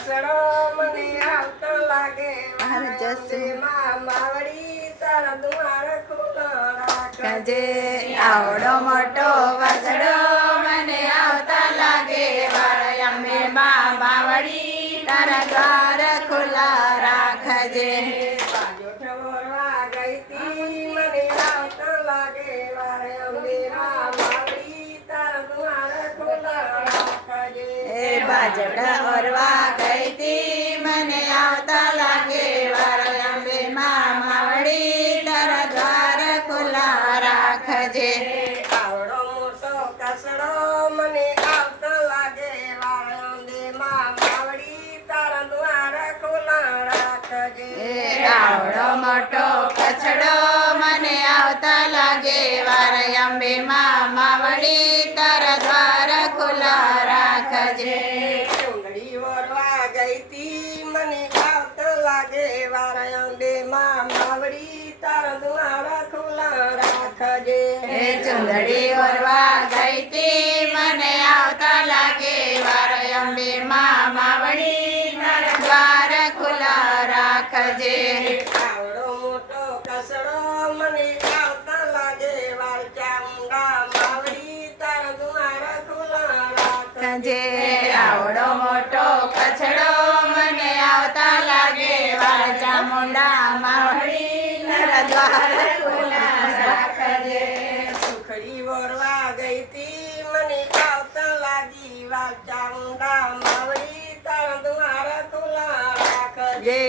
કસડો મને આવતો લાગે માવડી તારા દ્વાર ખુલ્લો રાખજે આવડો મોટો વાસડો મને આવતા લાગે વાર અંબે માં માવડી તારા દ્વાર ખુલ્લા રાખજે બાજો ઠવરવા ગઈતી મને આવતો લાગે વાર અંબે માં માવડી તારા દ્વાર ખુલ્લા રાખજે બાજટ ઓરવા ગઈતી મને આવતા લાગે વાર અંબે માં માવડી તારા દ્વાર ખુલ્લા રાખજે આવડો મોટો કસડો મને આવતો લાગે વાર અંબે માં માવડી તારા દ્વાર ખુલ્લા રાખજે આવડો મોટો કચડો મને આવતા લાગે વાર અંબે માં માવડી તારા દ્વાર ખુલ્લા રાખજે ચુંદડી ઓરવા ગઈતી મને આવતો લાગે વાર અંબે માં માવડી તારા દ્વાર ખુલ્લા રાખજે ચુંદડી ઓરવા ગઈતી મને આવતા લાગે વાર અંબે માં માવડી તારા દ્વાર ખુલ્લા રાખજે આવડો મોટો કસડો મને આવતો લાગે વાર ચામુંડા માવડી તારા દ્વાર ખુલ્લા રાખજે આવડો મોટો કચડો મને આવતા લાગે વાર ચામુંડા માવડી તારા દ્વાર ખુલ્લા રાખજે સુખડી વરવા ગઈતી મને આવતો લાગી વાર ચામુંડા માવડી તારા દ્વાર ખુલ્લા રાખજે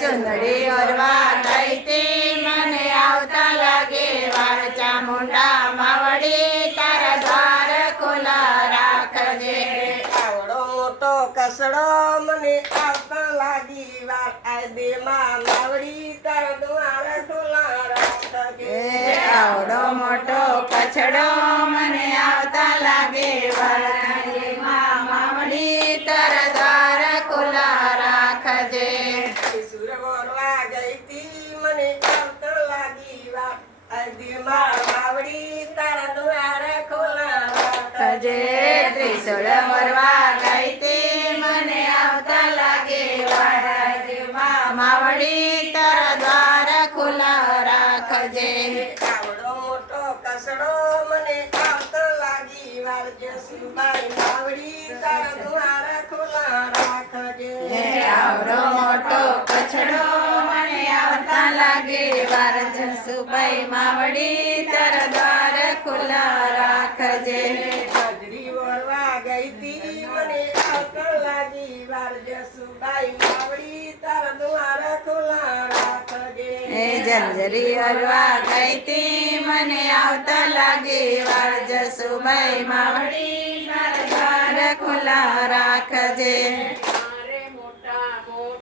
ચુંદડી ઓરવા ગઈતી મને આવતા લાગે વાર ચામુંડા માવડી તારા દ્વાર ખુલ્લા રાખજે આવડો મોટો કસડો મને આવતો લાગી વાર આદે માં માવડી તારા દ્વાર ખુલ્લા રાખજે આવડો મોટો કચડો મને આવતા લાગે વાર માવડી તારા દ્વાર ખુલ્લા રાખજે સુર વરવા ગઈતી મને આવતો લાગી વાર આદે માં માવડી તારા દ્વાર ખુલ્લા રાખજે ત્રિશુળ મોરવા ગઈતી મને આવતા લાગે માવડી તારા દ્વાર ખુલ્લા રાખજે આવડો મોટો કસડો મને આવતો લાગી વાર જસુબાઈ માવડી તારા દ્વાર ખુલ્લા રાખજે આવડો મોટો કચડો મને આવતા લાગે વાર જસુબાઈ માવડી તારા દ્વાર ખુલ્લા રાખજે ગજરી વરવા ગઈતી મને આવતો લાગી વાર જસુબાઈ માવડી તારા દ્વાર ખુલ્લા રાખજે જંજરી અરવા ગઈતી મને આવતા લાગે વાર જસુબાઈ માવડી તારા દ્વાર ખુલ્લા રાખજે